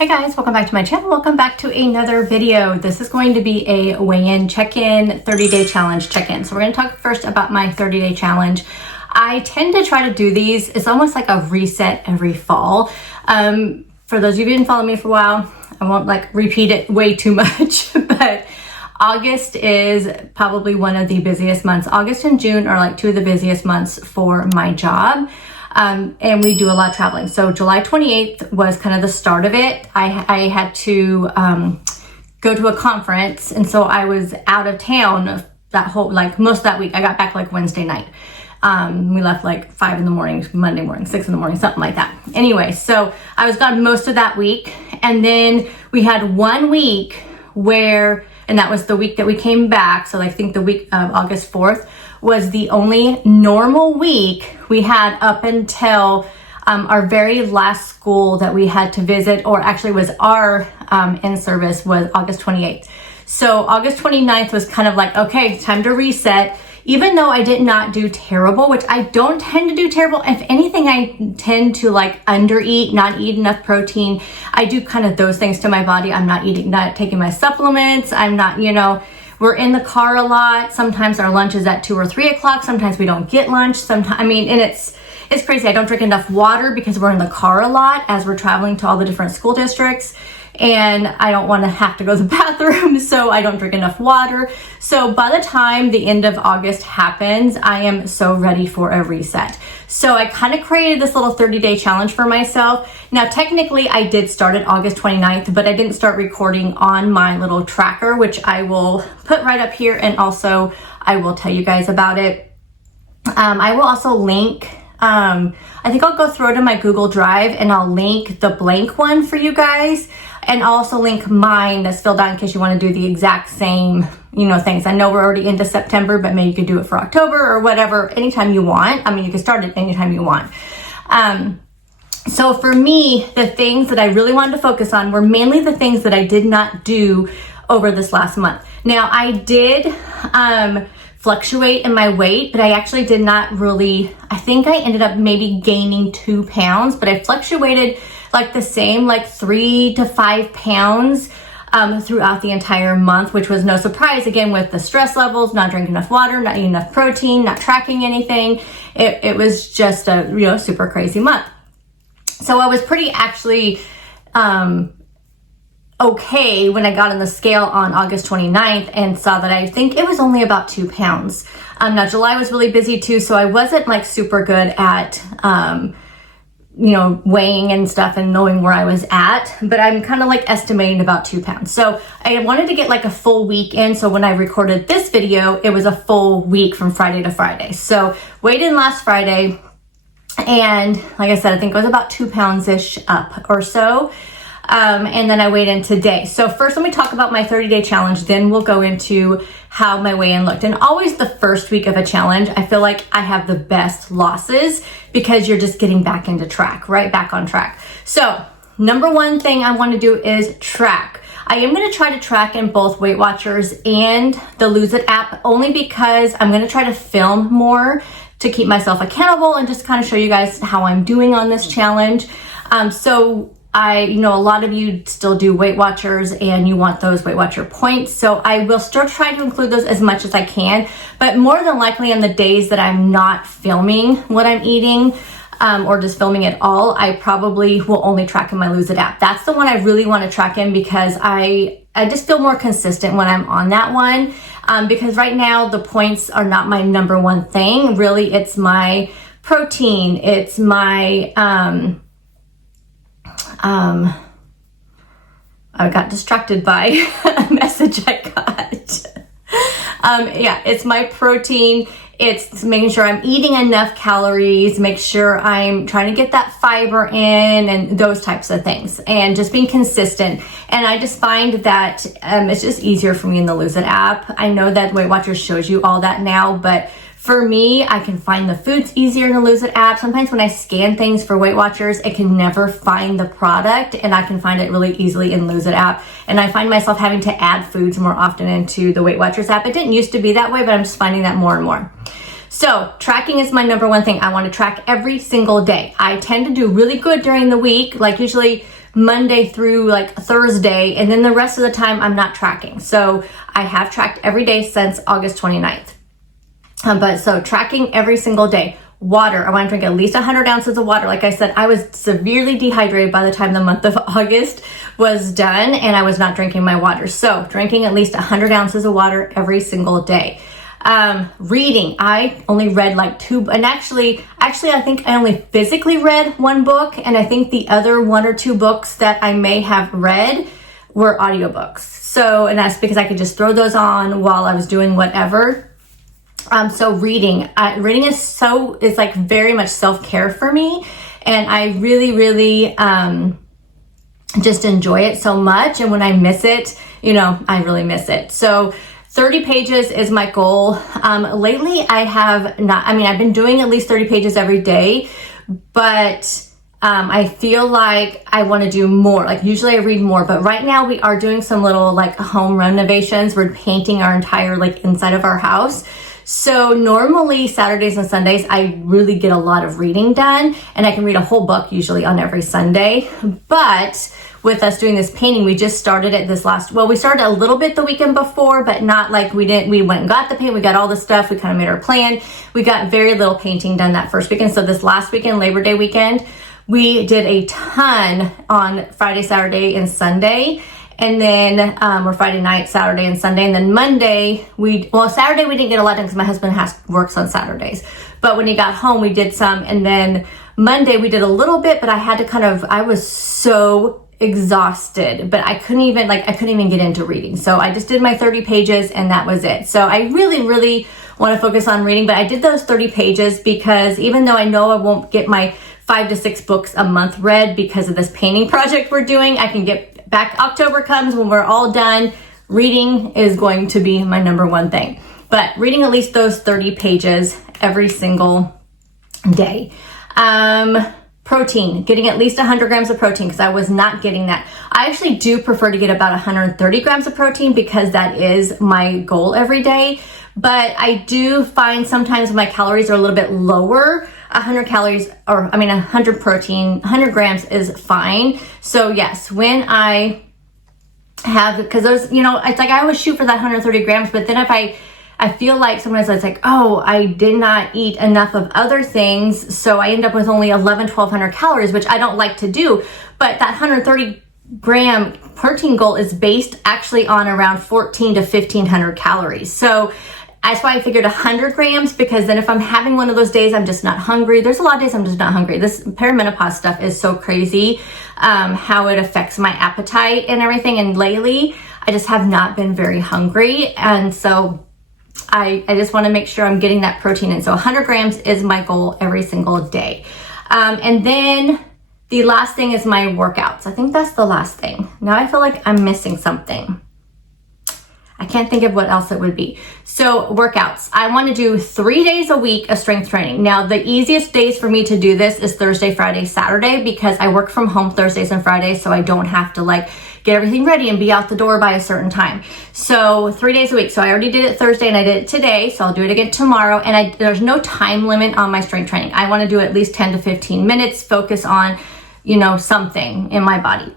Hey guys, welcome back to my channel. Welcome back to another video. This is going to be a weigh-in check-in, 30-day challenge check-in. So we're going to talk first about my 30-day challenge. I tend to try to do these. It's almost like a reset every fall. For those of you who didn't follow me for a while, I won't repeat it way too much, but August is probably one of the busiest months. August and June are two of the busiest months for my job. And we do a lot of traveling. So July 28th was kind of the start of it. I had to go to a conference, and so I was out of town that whole, most of that week. I got back Wednesday night. We left 5 in the morning, Monday morning, 6 in the morning, something like that. Anyway, so I was gone most of that week. And then we had 1 week and that was the week that we came back. So I think the week of August 4th was the only normal week we had up until our very last school that we had to visit, or actually was our in-service, was August 28th. So August 29th was kind of okay, time to reset. Even though I did not do terrible, which I don't tend to do terrible. If anything, I tend to undereat, not eat enough protein. I do kind of those things to my body. I'm not taking my supplements. I'm not, we're in the car a lot. Sometimes our lunch is at 2 or 3 o'clock. Sometimes we don't get lunch. Sometimes, and it's crazy. I don't drink enough water because we're in the car a lot as we're traveling to all the different school districts. And I don't want to have to go to the bathroom, so I don't drink enough water. So by the time the end of August happens, I am so ready for a reset. So I kind of created this little 30-day challenge for myself. Now, technically, I did start it August 29th, but I didn't start recording on my little tracker, which I will put right up here, and also I will tell you guys about it. I will also link, I think I'll go through it in my Google Drive, and I'll link the blank one for you guys. And I'll also link mine that's filled out in case you want to do the exact same, things. I know we're already into September, but maybe you could do it for October or whatever, anytime you want. You can start it anytime you want. So for me, the things that I really wanted to focus on were mainly the things that I did not do over this last month. Now, I did fluctuate in my weight, but I actually did not really, I think I ended up maybe gaining 2 pounds, but I fluctuated the same, 3 to 5 pounds throughout the entire month, which was no surprise, again, with the stress levels, not drinking enough water, not eating enough protein, not tracking anything. It was just a super crazy month. So I was pretty actually okay when I got on the scale on August 29th and saw that I think it was only about 2 pounds. Now July was really busy too, so I wasn't super good at weighing and stuff and knowing where I was at, but I'm kind of estimating about 2 pounds. So I wanted to get a full week in. So when I recorded this video, it was a full week from Friday to Friday. So weighed in last Friday, and like I said, I think it was about 2 pounds-ish up or so. And then I weighed in today. So first, let me talk about my 30-day challenge. Then we'll go into how my weigh-in looked. And always the first week of a challenge, I feel like I have the best losses because you're just getting back into track, right? Back on track. So number one thing I want to do is track. I am going to try to track in both Weight Watchers and the Lose It app, only because I'm going to try to film more to keep myself accountable and just kind of show you guys how I'm doing on this challenge. So I know a lot of you still do Weight Watchers and you want those Weight Watcher points. So I will still try to include those as much as I can, but more than likely on the days that I'm not filming what I'm eating, or just filming at all, I probably will only track in my Lose It app. That's the one I really want to track in because I just feel more consistent when I'm on that one. Because right now the points are not my number one thing. Really, it's my protein. It's my, I got distracted by a message I got. Yeah, it's my protein. It's making sure I'm eating enough calories, make sure I'm trying to get that fiber in and those types of things, and just being consistent. And I just find that it's just easier for me in the Lose It app. I know that Weight Watchers shows you all that now, but for me, I can find the foods easier in the Lose It app. Sometimes when I scan things for Weight Watchers, it can never find the product, and I can find it really easily in Lose It app. And I find myself having to add foods more often into the Weight Watchers app. It didn't used to be that way, but I'm just finding that more and more. So tracking is my number one thing. I want to track every single day. I tend to do really good during the week. Usually Monday through like Thursday, and then the rest of the time I'm not tracking. So I have tracked every day since August 29th. But so tracking every single day. Water, I want to drink at least 100 ounces of water. Like I said, I was severely dehydrated by the time the month of August was done, and I was not drinking my water. So drinking at least 100 ounces of water every single day. Reading, I only read like 2, and actually I think I only physically read 1 book, and I think the other 1 or 2 books that I may have read were audiobooks. So, and that's because I could just throw those on while I was doing whatever. So reading is like very much self-care for me, and I really, just enjoy it so much. And when I miss it, I really miss it. So 30 pages is my goal. Lately I've been doing at least 30 pages every day, but I feel like I want to do more. Like usually I read more, but right now we are doing some little like home renovations. We're painting our entire like inside of our house. So normally Saturdays and Sundays, I really get a lot of reading done, and I can read a whole book usually on every Sunday. But with us doing this painting, we just started it we started a little bit the weekend before, but not like we went and got the paint, we got all the stuff, we kind of made our plan. We got very little painting done that first weekend. So this last weekend, Labor Day weekend, we did a ton on Friday, Saturday, and Sunday. And then, or Friday night, Saturday, and Sunday. And then Monday, Saturday we didn't get a lot done because my husband works on Saturdays. But when he got home, we did some. And then Monday we did a little bit, but I was so exhausted, but I couldn't even get into reading. So I just did my 30 pages and that was it. So I really want to focus on reading, but I did those 30 pages because even though I know I won't get my 5 to 6 books a month read because of this painting project we're doing, I can get back. October comes when we're all done. Reading is going to be my number 1 thing, but reading at least those 30 pages every single day. Protein, getting at least 100 grams of protein because I was not getting that. I actually do prefer to get about 130 grams of protein because that is my goal every day. But I do find sometimes my calories are a little bit lower. 100 grams is fine. So yes, when I have, because those, it's like I always shoot for that 130 grams, but then if I feel like sometimes it's like, oh, I did not eat enough of other things, so I end up with only 1,200 calories, which I don't like to do. But that 130 gram protein goal is based actually on around 1,400 to 1,500 calories. So that's why I figured 100 grams, because then if I'm having one of those days, I'm just not hungry. There's a lot of days I'm just not hungry. This perimenopause stuff is so crazy, how it affects my appetite and everything. And lately, I just have not been very hungry. And so I just want to make sure I'm getting that protein in. So 100 grams is my goal every single day. And then the last thing is my workouts. I think that's the last thing. Now I feel like I'm missing something. I can't think of what else it would be. So workouts, I want to do 3 days a week of strength training. Now the easiest days for me to do this is Thursday, Friday, Saturday, because I work from home Thursdays and Fridays, so I don't have to like get everything ready and be out the door by a certain time. So 3 days a week. So I already did it Thursday and I did it today, so I'll do it again tomorrow. And there's no time limit on my strength training. I want to do at least 10 to 15 minutes, focus on, something in my body.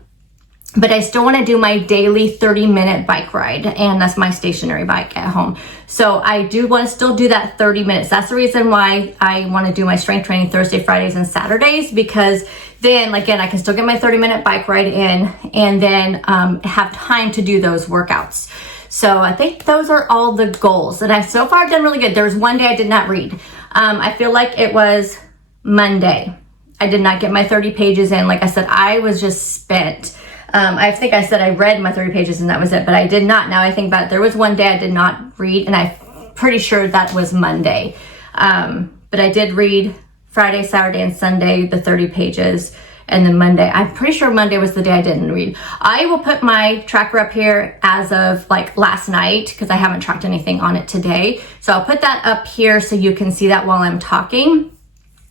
But I still want to do my daily 30-minute bike ride, and that's my stationary bike at home. So I do want to still do that 30 minutes. That's the reason why I want to do my strength training Thursday, Fridays, and Saturdays, because then, again, I can still get my 30-minute bike ride in and then have time to do those workouts. So I think those are all the goals. And so far I've done really good. There was one day I did not read. I feel like it was Monday. I did not get my 30 pages in. Like I said, I was just spent. I think I said I read my 30 pages and that was it, but I did not. Now I think about it, there was one day I did not read, and I'm pretty sure that was Monday. But I did read Friday, Saturday, and Sunday, the 30 pages, and then Monday. I'm pretty sure Monday was the day I didn't read. I will put my tracker up here as of like last night, because I haven't tracked anything on it today. So I'll put that up here so you can see that while I'm talking.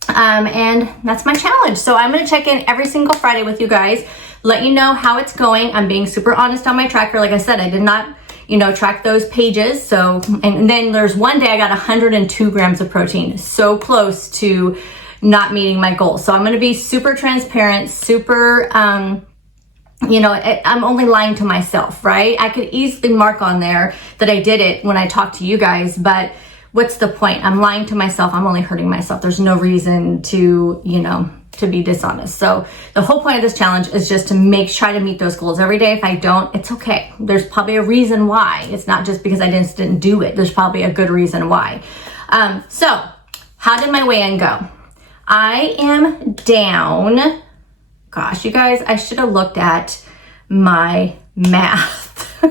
And that's my challenge. So I'm going to check in every single Friday with you guys, let you know how it's going. I'm being super honest on my tracker. Like I said, I did not, track those pages. So, and then there's one day I got 102 grams of protein, so close to not meeting my goal. So I'm going to be super transparent, super, you know, I'm only lying to myself, right? I could easily mark on there that I did it when I talk to you guys, but what's the point? I'm lying to myself. I'm only hurting myself. There's no reason to, you know, to be dishonest. So the whole point of this challenge is just to try to meet those goals every day. If I don't, it's okay. There's probably a reason why. It's not just because I just didn't do it. There's probably a good reason why. So how did my weigh-in go? I am down. Gosh, you guys, I should have looked at my math.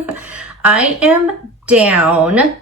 I am down.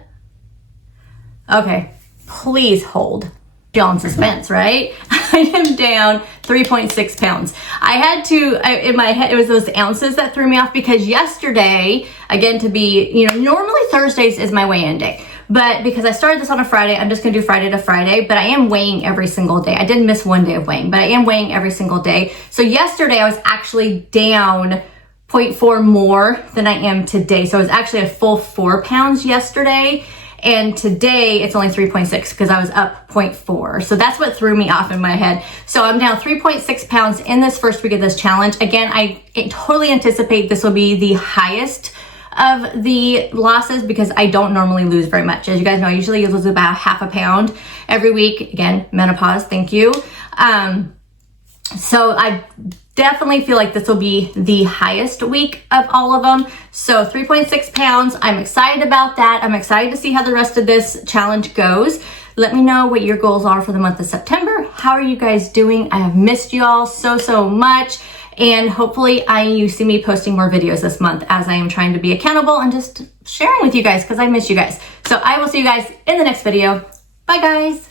Okay, please hold. Y'all in suspense, right? I am down 3.6 pounds. I had to, in my head, it was those ounces that threw me off because yesterday, again, to be, you know, normally Thursdays is my weigh-in day. But because I started this on a Friday, I'm just gonna do Friday to Friday, but I am weighing every single day. I didn't miss one day of weighing, but I am weighing every single day. So yesterday I was actually down 0.4 more than I am today. So it was actually a full 4 pounds yesterday. And today it's only 3.6 because I was up 0.4. So that's what threw me off in my head. So I'm down 3.6 pounds in this first week of this challenge. Again, I totally anticipate this will be the highest of the losses because I don't normally lose very much. As you guys know, I usually lose about half a pound every week. Again, menopause, thank you. So I definitely feel like this will be the highest week of all of them. So 3.6 pounds, I'm excited about that. I'm excited to see how the rest of this challenge goes. Let me know what your goals are for the month of September. How are you guys doing? I have missed you all so much. And hopefully you see me posting more videos this month as I am trying to be accountable and just sharing with you guys because I miss you guys. So I will see you guys in the next video. Bye guys.